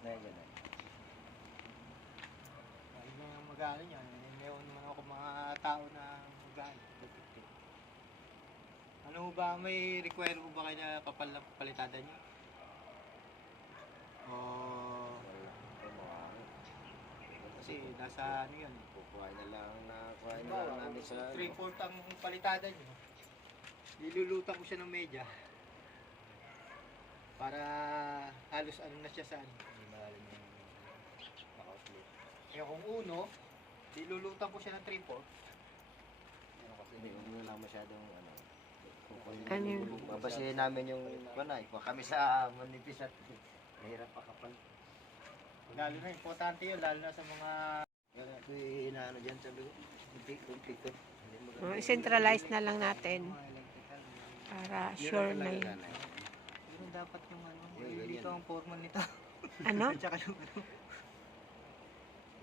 na yan. Ay na mag-ano yan. Meron naman ako mga tao na mag-ano. Ano ba, may require mo ba kanya palitada niyo? O kasi nasa ano yan. Kukuhain na lang namin sa 3/4 ang palitada niyo. Nilulutan ko siya ng medya. Para halos ano na siya sa ano. Hindi malalim yung naka-outlet. Kaya kung uno, nilulutan ko siya ng 3/4. Hindi mo lang masyadong ano. Ano yun? Babasihin namin yung panay. Kung kami sa manipis at mahirap pa kapal. Lalo na importante yun, lalo na sa mga Kaya ako inaano dyan sabi ko. Kunti ko. Centralize na lang natin mga electrical. para sure na yun. Pero dapat yung ano, Yung dito ganyan. ang foreman nito. Ano? At saka yung ano.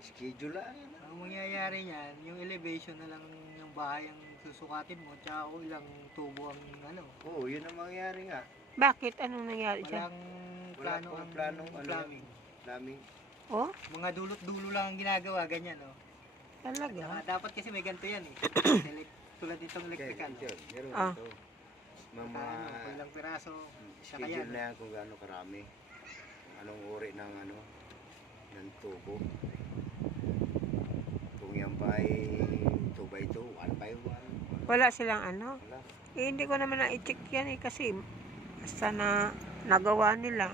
Schedule lang. Ang mangyayari niyan, yung elevation na lang ng bahay ang susukatin mo, tsaka kung ilang tubo ang ano. Oo, yun ang mangyayari nga. Bakit? Anong nangyari dyan? Walang Wala plano pong ang planong ano. plumbing. Daming. Oh, Mga dulot-dulo lang ang ginagawa, ganyan oh. talaga? Dapat kasi may ganito yan eh. Tulad ditong electrical. Kaya, meron Ah. ito. Mga Kung ilang piraso, saka schedule yan. na yan kung gaano karami. Anong uri ng ano, ng tubo. Kung yan pa ay 2x2, 1x1. Wala silang ano? Wala. Eh, hindi ko naman na-check yan eh kasi basta na nagawa nila.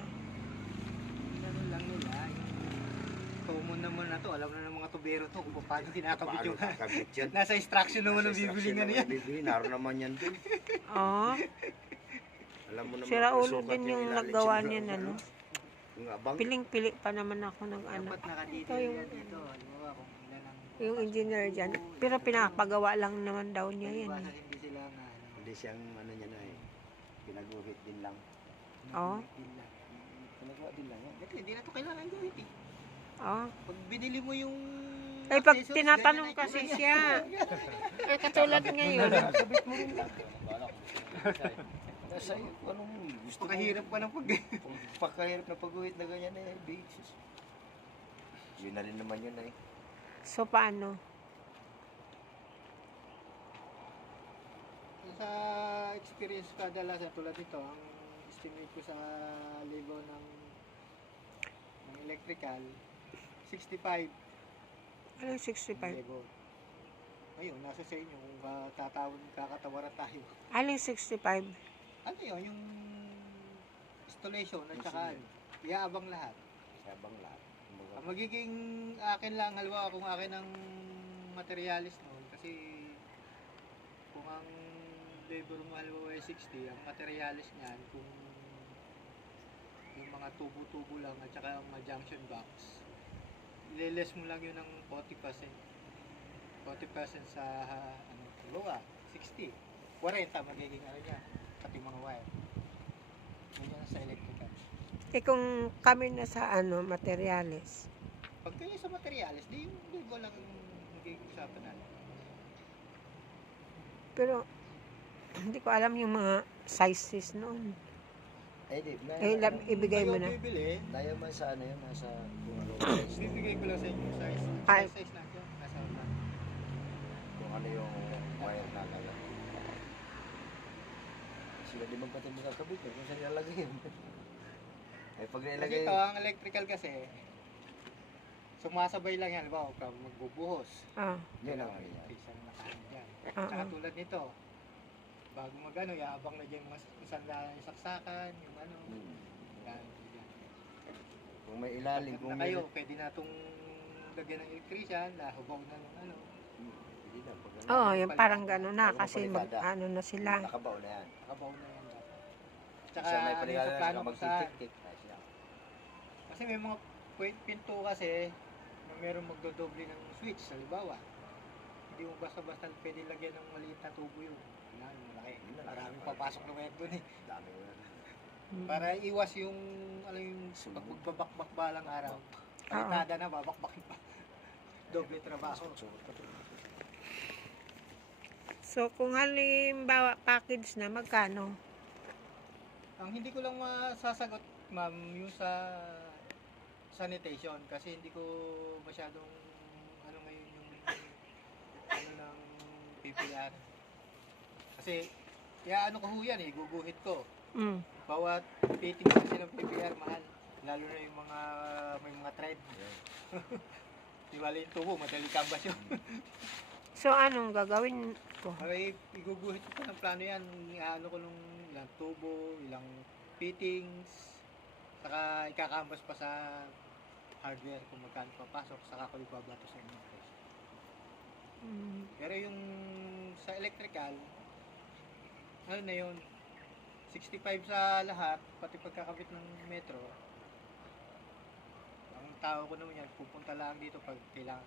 Ano lang nila, yung common naman na to, alam na ng mga tubero to kung paano kinakabit Paano yung kakabit yan? nasa instruction naman ng Nasa bibili instruction nga naman niya. bibili. Naroon naman yan dun. Oh, Alam mo naman. sira kung ulo sukat din yung ilalim nagawa siguro, niyan, ano? Yung abang. Piling-pili pa naman ako ng ano. Dapat nakadito Ito yung- yan dito, halimbawa kung ilan ang Yung engineer dyan. Pero pinapagawa lang naman daw niya yan iwasan eh. hindi sila nga ano, Hindi siyang ano niya na eh. Pinaguhit din lang. Oo. nagpipil lang. Pinagawa din lang yan. Hindi na to kailangan gawin eh. Oh. Pag binili mo yung Eh, pag accessories, tinatanong ganyan na kasi itsura siya, eh, katulad ngayon, Nakakabit mo rin lang. Nasa iyo, anong gusto mo? Pakahirap pa ng pag... Pakahirap na pag-uwit na ganyan eh, basis. Yun na rin naman yun eh. so paano? Sa experience ko kadalasan tulad ito, ang estimate ko sa labor ng electrical, 65 Anong 65? labor. Ngayon, nasa sa inyo kung kakatawaran tayo. Aling 65? Ano yun, yung installation at saka iaabang lahat. Sabang lahat. Ang magiging akin lang, halimbawa kung akin ang materialis noon, kasi kung ang labor mo halimbawa ay 60, ang materialis niyan, kung yung mga tubo-tubo lang at saka ang mga junction box, ileles mo lang yun ng 40%. 40% sa, ano, halimbawa, 60. 40 magiging ano niya, pati mga wire. Ganyan sa electrical. Eh kung kami na sa ano, materialis. Pag kayo sa materialis, di yung libo lang magiging usapan natin. Pero hindi ko alam yung mga sizes noon. Eh, di. Eh, ibigay mo na. Kayo bibili, Dahil man sa ano yun, nasa kung ano size. bibigay ko lang sa inyo size. Ay. Size na ito. Nasa ulan. Kung ano yung wire na kaya. Sila di pati magkakabit eh, kung saan nilalagay yun. Eh, pag Kasi nilagay ito, ang electrical kasi, sumasabay lang yan. Halimbawa, kung magbubuhos. Ah, yun ang ano yan. Isang nakahan dyan. Ah, Tsaka ah. tulad nito, bago magano, yaabang na dyan yung sandalan yung saksakan, yung ano. Yan, yan. Kung may ilalim, Pag kung na kayo, pwede na itong lagyan ng electrician, lahubaw na ng ano. Hindi na, pag ano, Oo, yung parang gano'n na Bago kasi mag, palitada. ano na sila. nakabaw na yan. Nakabaw na yan dapat. Isa Tsaka may ano yung paligada sa na plano sila kung saan. magtitik-tik. Ayos yan. Kasi may mga pinto kasi na meron magdodoble ng switch, halimbawa. Hindi mo basta-basta pwede lagyan ng maliit na tubo yun. Kailangan malaki. Maraming papasok na wire doon eh. Dami mo yan. Para iwas yung, ano yung pag magbabakbak balang araw. Palitada na, babakbakin pa. Doble trabaho. So kung halimbawa package na, magkano? Ang hindi ko lang masasagot, ma'am, yung sa sanitation kasi hindi ko masyadong ano ngayon yung ano ng PPR. Kasi kaya ano ko ho yan guguhit ko. Mm. Bawat fitting kasi ng PPR mahal. Lalo na yung mga may mga thread. Yan. Di bali yung tubo, madali canvas yun. So, anong gagawin ko? Ay, iguguhit ko pa ng plano yan. Ano ko nung ilang tubo, ilang fittings, saka ikakambas pa sa hardware kung magkano papasok, saka ko ibabato sa inyo. Mm. Pero yung sa electrical, ano na yun, 65 sa lahat, pati pagkakabit ng metro. Ang tao ko naman yan, pupunta lang dito pag kailangan.